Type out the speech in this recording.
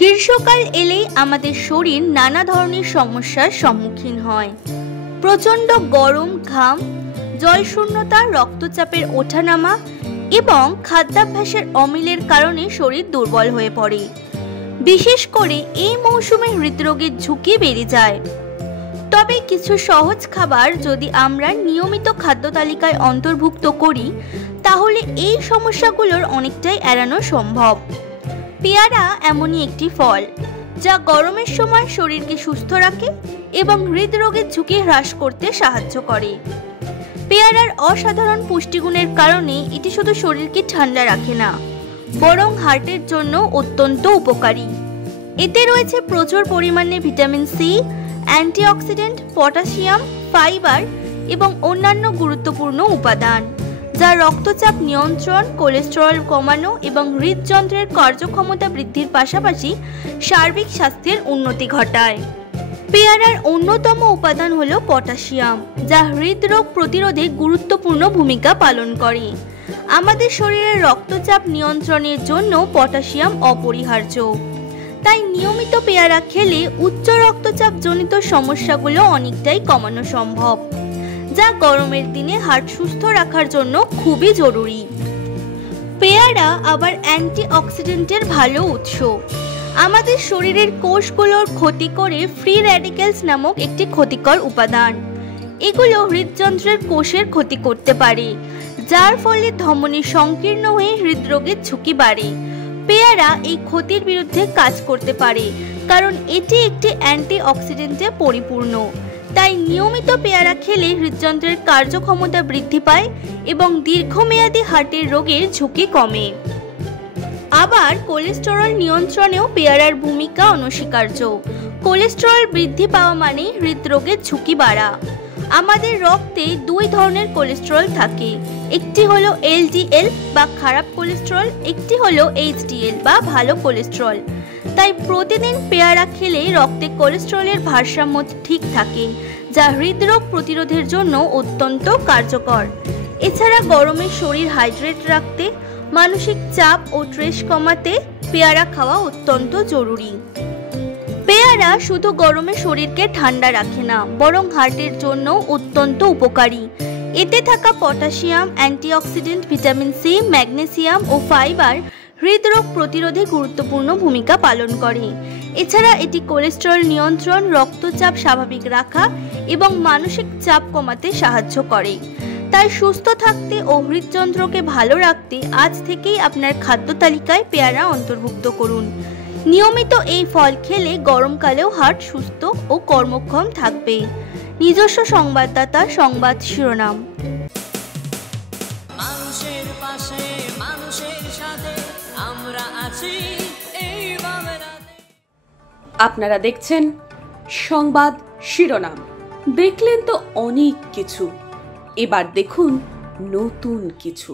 গ্রীষ্মকাল এলেই আমাদের শরীর নানা ধরনের সমস্যার সম্মুখীন হয়। প্রচণ্ড গরম, ঘাম, জলশূন্যতা, রক্তচাপের ওঠানামা এবং খাদ্যাভ্যাসের অমিলের কারণে শরীর দুর্বল হয়ে পড়ে। বিশেষ করে এই মৌসুমে হৃদরোগের ঝুঁকি বেড়ে যায়। তবে কিছু সহজ খাবার যদি আমরা নিয়মিত খাদ্য তালিকায় অন্তর্ভুক্ত করি তাহলে এই সমস্যাগুলোর অনেকটাই এড়ানো সম্ভব। পেয়ারা এমনই একটি ফল যা গরমের সময় শরীরকে সুস্থ রাখে এবং হৃদরোগের ঝুঁকি হ্রাস করতে সাহায্য করে। পেয়ারার অসাধারণ পুষ্টিগুণের কারণে এটি শুধু শরীরকে ঠান্ডা রাখে না, বরং হার্টের জন্য অত্যন্ত উপকারী। এতে রয়েছে প্রচুর পরিমাণে vitamin C, antioxidant, potassium, fibre এবং অন্যান্য গুরুত্বপূর্ণ উপাদান যা রক্তচাপ নিয়ন্ত্রণ, কোলেস্টেরল কমানো এবং হৃদযন্ত্রের কার্যক্ষমতা বৃদ্ধির পাশাপাশি সার্বিক স্বাস্থ্যের উন্নতি ঘটায়। পেয়ারার অন্যতম উপাদান হলো পটাশিয়াম, যা হৃদরোগ প্রতিরোধে গুরুত্বপূর্ণ ভূমিকা পালন করে। আমাদের শরীরের রক্তচাপ নিয়ন্ত্রণের জন্য পটাশিয়াম অপরিহার্য। তাই নিয়মিত পেয়ারা খেলে উচ্চ রক্তচাপ জনিত সমস্যাগুলো অনেকটাই কমানো সম্ভব, যা গরমের দিনে হার্ট সুস্থ রাখার জন্য খুবই জরুরি। পেয়ারা আবার অ্যান্টিঅক্সিডেন্টের ভালো উৎস। আমাদের শরীরের কোষগুলোর ক্ষতি করে ফ্রি র্যাডিক্যালস নামক একটি ক্ষতিকর উপাদান। এগুলো হৃদযন্ত্রের কোষের ক্ষতি করতে পারে, যার ফলে ধমনী সংকীর্ণ হয়ে হৃদরোগের ঝুঁকি বাড়ে। পেয়ারা এই ক্ষতির বিরুদ্ধে কাজ করতে পারে কারণ এটি একটি অ্যান্টিঅক্সিডেন্টে পরিপূর্ণ। তাই নিয়মিত পেয়ারা খেলে হৃদযন্ত্রের কার্যক্ষমতা বৃদ্ধি পায় এবং দীর্ঘমেয়াদী হার্টের রোগের ঝুঁকি কমে। আবার কোলেস্টেরল নিয়ন্ত্রণেও পেয়ারার ভূমিকা অনস্বীকার্য। কোলেস্টেরল বৃদ্ধি পাওয়া মানে হৃদরোগের ঝুঁকি বাড়া। আমাদের রক্তে দুই ধরনের কোলেস্টেরল থাকে, একটি হলো এলডিএল বা খারাপ কোলেস্টেরল, একটি হলো এইচডিএল বা ভালো কোলেস্টেরল। তাই প্রতিদিন পেয়ারা খেলে রক্তে কোলেস্টেরলের ভারসাম্য ঠিক থাকে, যা হৃদরোগ প্রতিরোধের জন্য অত্যন্ত কার্যকর। এছাড়া গরমে শরীর হাইড্রেট রাখতে, মানসিক চাপ ও স্ট্রেস কমাতে পেয়ারা খাওয়া অত্যন্ত জরুরি। পেয়ারা শুধু গরমে শরীরকে ঠান্ডা রাখে না, বরং হার্টের জন্য অত্যন্ত উপকারী। এতে থাকা potassium, antioxidant, vitamin C, magnesium ও ফাইবার হৃদরোগ প্রতিরোধে গুরুত্বপূর্ণ ভূমিকা পালন করে। এছাড়া এটি কোলেস্টেরল নিয়ন্ত্রণ, রক্তচাপ স্বাভাবিক রাখা এবং মানসিক চাপ কমাতে সাহায্য করে। তাই সুস্থ থাকতে ও হৃদযন্ত্রকে ভালো রাখতে আজ থেকেই আপনার খাদ্য তালিকায় পেয়ারা অন্তর্ভুক্ত করুন। নিয়মিত এই ফল খেলে গরমকালেও হার্ট সুস্থ ও কর্মক্ষম থাকবে। নিজস্ব সংবাদদাতা, সংবাদ শিরোনাম। মানুষের পাশে, মানুষের সাথে আমরা আছি এই বাংলাতে। আপনারা দেখছেন সংবাদ শিরোনাম। দেখলেন তো অনেক কিছু, এবার দেখুন নতুন কিছু।